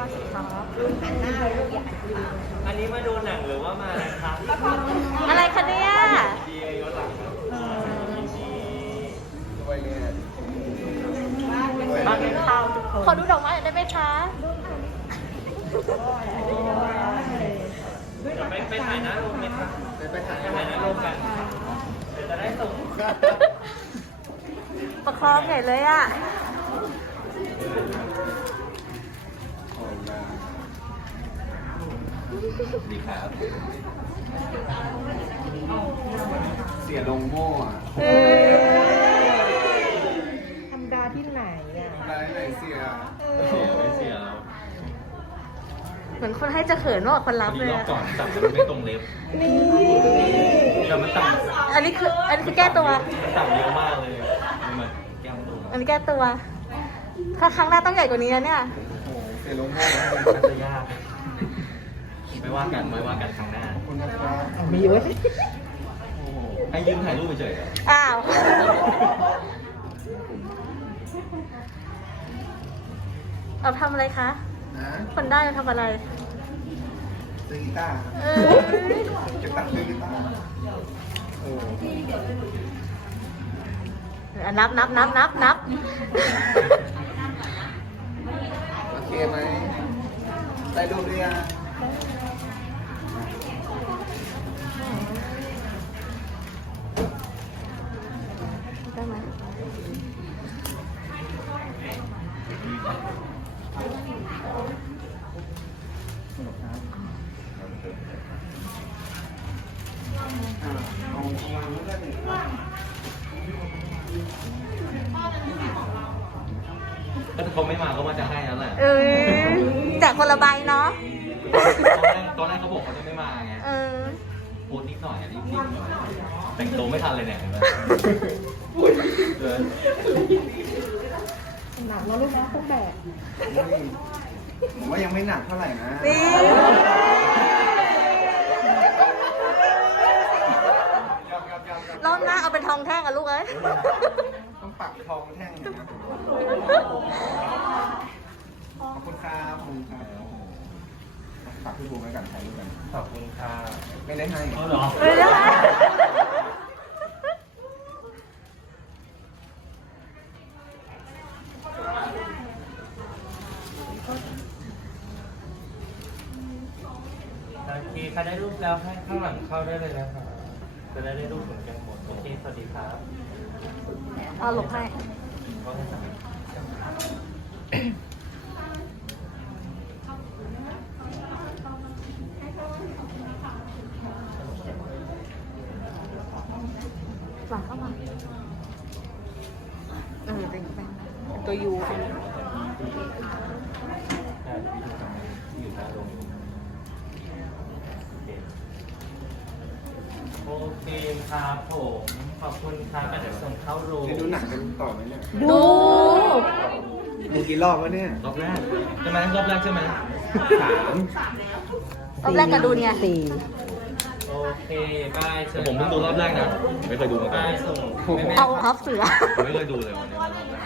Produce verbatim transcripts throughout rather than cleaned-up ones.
สิครับหันหน้าเลยลูกอย่าหันหลังอันนี้มาดูหนังหรือว่ามาอะไรครับอะไรคะเนี่ยดีย้อนหลังครับบ้านเป็นข้าวทุกคนขอดูดอกไม้หน่อยได้ไหมคะเดี๋ยวไปไปถ่ายหน้าโรงไหมครับไปถ่ายหน้าโรงกันเดี๋ยวจะได้ส่งประคองใหญ่เลยอ่ะดีครับ เสียลงโม่อะธรรมดาที่ไหนอ่ะอะไรไหนเสียเสียไม่เสียแล้วเหมือนคนให้จะเขินมากกว่าคนรับเลยรอบอะก่อนจับมันไม่ตรงเล็บนี่เดี๋ยวมันต่ำอันนี้คืออันนี้คือแก้ตัวมันต่ำเยอะมากเลยมันเหมือนแก้มตัวอันนี้แก้ตัวถ้าครั้งหน้าต้องใหญ่กว่านี้นะเนี่ยโอ้โหเสียลงโม่นะน่าจะยากไม่ว่ากันไม่ว่ากันครั้งหน้าคุณนะครับมีเว้ยโอ้โหให้ยืมถ่ายรูปเฉยๆเหรออ้าว เราทำอะไรคะนะคนได้เราทำอะไรซื้อกีตาร์เออเก็บตังค์ซื้อกีตาร์โอ้อ่ะนับนับนับนับนับโอเคไหมได้รูปหรือยังได้ไหมอ่าเอาประมาณนี้ได้หนึ่งครับถ้าเขาไม่มาก็ว่าจะให้แล้วแหละเอ้ยแจกคนละใบเนาะตอนแรกตอนแรกเขาบอกเขาจะไม่มาไงเออพูดนิดหน่อยอ่ะรีบๆหน่อยแต่งตัวไม่ทันเลยเนี่ยเห็นไหมเกินหนักนะลูกนะต้องแบกผมว่ายังไม่หนักเท่าไหร่นะนี่ยอมยอมยอมยอมรอบหน้าเอาเป็นทองแท่งอ่ะลูกเอ้ยต้องปักทองแท่งนะขอบคุณครับขอบคุณครับฝากพี่บูมไว้กันถ่ายรูปกันขอบคุณค่ะไม่ได้ให้เอาเหรอเฮ้ยได้ไหมโอเคใครได้รูปแล้วให้ข้างหลังเข้าได้เลยนะครับจะได้ได้รูปเหมือนกันหมดโอเคสวัสดีครับเอาหลบให้ก็ให้สั่งหลังเข้ามาเออเป็นแบบเป็นตัวยูเป็นอยู่หน้าโรงโอเคครับผมขอบคุณครับเดี๋ยวส่งเข้าโรงได้ดูหนังกันต่อไหมเนี่ยดูดูกี่รอบวะเนี่ยรอบแรกใช่ไหมรอบแรกใช่ไหมสามรอบแรกกับดูเนี่ยสี่โอเคบายแต่ผมเพิ่งดูรอบแรกนะ ไม่เคยดูมาก่อนส่งแม่แม่เอาครับเสือผมไม่เคยดูเลยวันนี้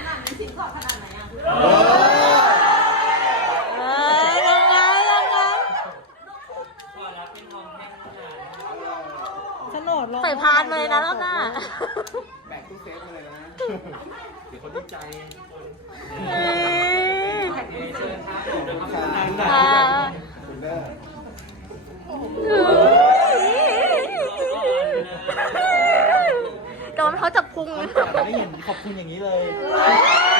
เออเออยังไงยังไงขอรับเป็นทองแท่งเท่านั้นโฉนดลงใส่พานเลยนะรอบหน้าแบกตู้เซฟมาเลยนะเดี๋ยวคนดีใจคนเอ้ยโอเคเชิญครับผมเดี๋ยวครับอ่าคุณเด้อโดนเขาจับพุงไม่เห็นขอบคุณอย่างนี้เลยเ